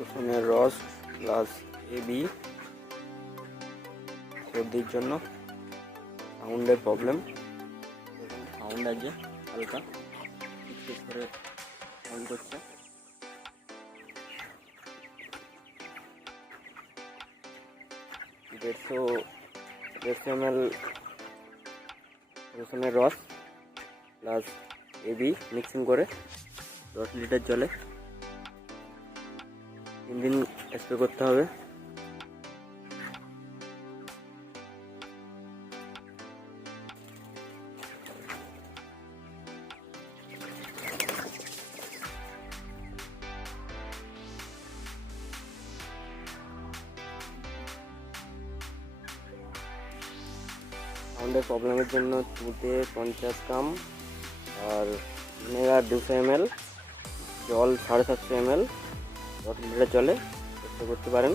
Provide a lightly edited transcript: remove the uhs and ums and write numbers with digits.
রসুনের রস plus AB. সর্দির জন্য সাউন্ডের প্রবলেম, সাউন্ড আছে হালকা ঠিক করে সাউন্ড করছে। 150 ml রসুনের রস প্লাস এবি মিক্সিং করে 10 লিটার জলে 3 দিন স্প্রে করতে হবে। সাউন্ডের প্রবলেমের জন্য তুঁতে 50 গ্রাম আর ভিনেগার 200 ml, জল 750 ml 10 লিটার জলে স্প্রে করতে পারেন।